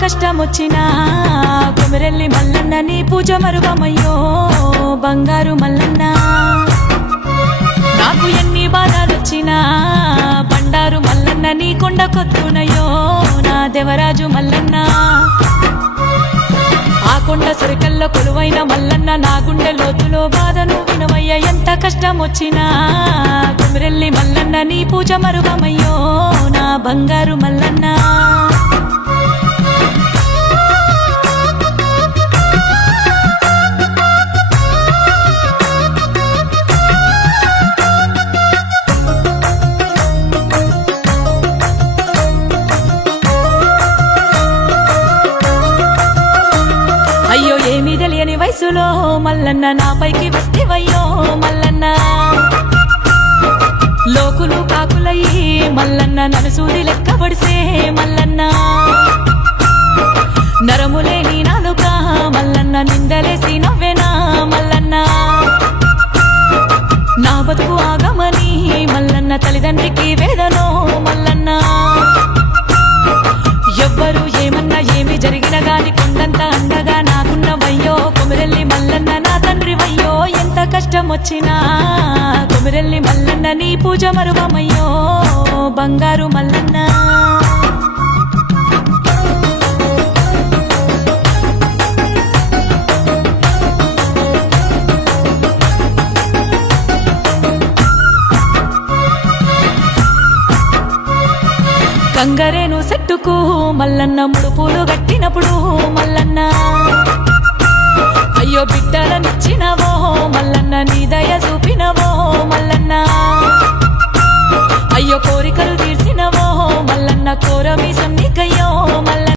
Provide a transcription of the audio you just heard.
కష్టమొచ్చినా కొమిరెల్లి మల్లన్న నీ పూజ మరువమయ్యో బంగారు మల్లన్న నాకు ఎన్ని బాధలొచ్చినా బండారు మల్లన్న నీ కొండ కొత్తునయ్యో నా దేవరాజు మల్లన్న ఆ కొండ సరికల్లో కొలువైన మల్లన్న నా గుండె లోతులో బాధను వినవయ్య ఎంత కష్టమొచ్చినా కొమిరెల్లి మల్లన్న నీ పూజ మరువమయ్యో నా బంగారు మల్లన్న అయ్యో ఏమీ తెలియని వయసులో మల్లన్న నాపైకి వస్తేవయ్యో మల్లన్న లోకులు కాకులయ్యి మల్లన్న నన్ను సూది లెక్కబడిసే మల్లన్న నరములేని నాలుక మల్లన్న నిందలేసి నవ్వేనా మల్లన్న నా బతుకు ఆగమని మల్లన్న తల్లిదండ్రికి వేదనో మల్లన్న ఎవ్వరు ఏమన్నా ఏమి జరిగిన గాని కొండంత అండగా నాకున్నవయ్యో కొమిరెల్లి మల్లన్న నా తండ్రి వయ్యో ఎంత కష్టమొచ్చినా కొమిరెల్లి మల్లన్న నీ పూజ మరువమయ్యో బంగారు మల్లన్న గంగరేను సెట్టుకు మల్లన్న ముడుపులు గట్టినప్పుడు మల్లన్న అయ్యో బిడ్డలనిచ్చినవో మల్లన్న నీ దయ